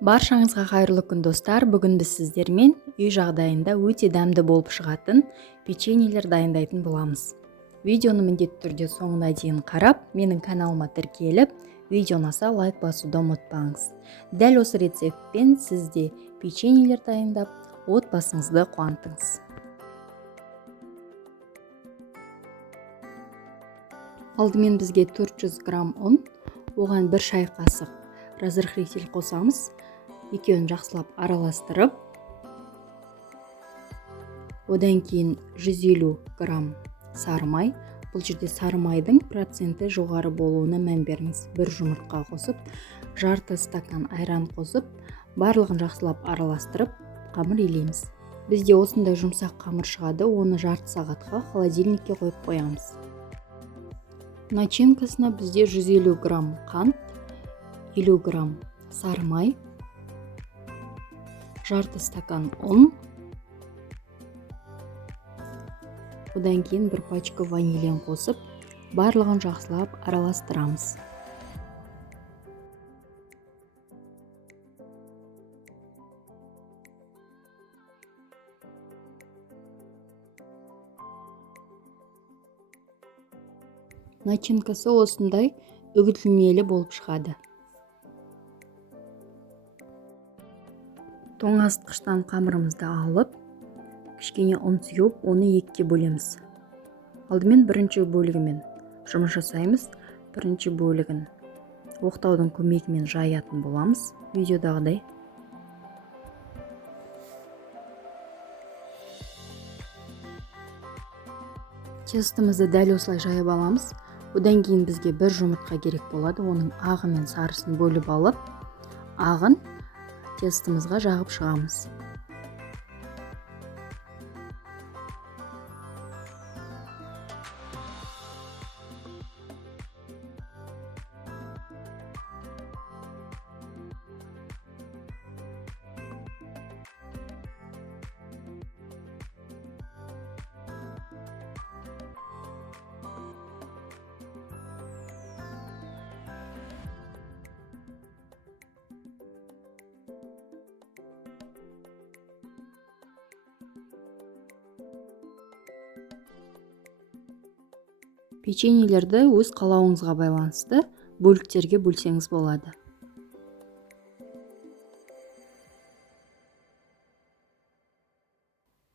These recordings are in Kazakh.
Баршаңызға қайырлы күн достар. Бүгін біз сіздермен үй жағдайында өте дәмді болып шығатын печеньелер дайындайтын боламыз. Видеоны міндетті түрде соңына дейін қарап, менің каналыма тіркеліп, видео ұнаса лайк басуды ұмытпаңыз. Дәл осы рецептпен сіз де печеньелер дайындап, отбасыңызды қуантыңыз. Алдымен бізге 400 грамм ұн, оған 1 шай қасық разрыхлитель қосамыз. Екеуін жақсылап араластырып, одан кейін 150 грамм сары май. Бұл жерде сары майдың проценті жоғары болуына мән беріңіз. 1 жұмыртқа қосып, жарты стакан айран қосып, барлығын жақсылап араластырып, қамыр илейміз. Бізде осындай жұмсақ қамыр шығады, оны жарты сағатқа холодильникке қойып қоямыз. Начинкасына бізде 150 грамм қант, 50 грамм сары май, жарты стакан ұн, одан кейін 1 пачка ванилин қосып, барлығын жақсылап араластырамыз. Начинкасы осындай үгітілмелі болып шығады. Тоңазытқыштан қамырымызды алып, кішкене ұн сеуіп, оны екіге бөлеміз. Алдымен бірінші бөлігімен жұмыс жасаймыз. Бірінші бөлігін оқтаудың көмегімен жаятын боламыз, видеодағыдай. Тестімізді дәл осылай жайып аламыз. Одан кейін бізге 1 жұмыртқа керек болады. Оның ағы мен сарысын бөліп алып, ағын тестімізға жағып шығамыз. Печеньелерді өз қалауыңызға байланысты бөліктерге бөлсеңіз болады.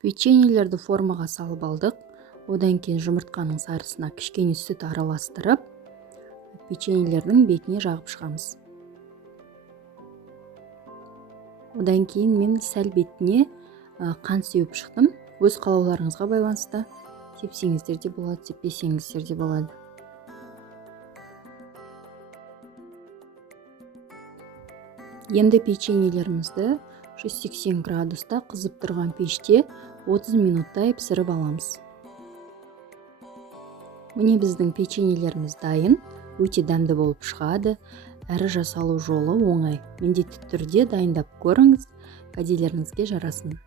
Печеньелерді формаға салып алдық. Одан кейін жұмыртқаның сарысына кішкене сүт араластырып, печеньелердің бетіне жағып шығамыз. Одан кейін мен сәл бетіне қант сеуіп шықтым. Өз қалауларыңызға байланысты сепсеңіздер де болады, сеппесеңіздер де болады. Енді печеньелерімізді 180 градуста қызып тұрған пеште 30 минуттай пісіріп аламыз. Міне біздің печеньелеріміз дайын, өте дәмді болып шығады. Әрі жасалу жолы оңай. Міндетті түрде дайындап көріңіз, кәделеріңізге жарасын.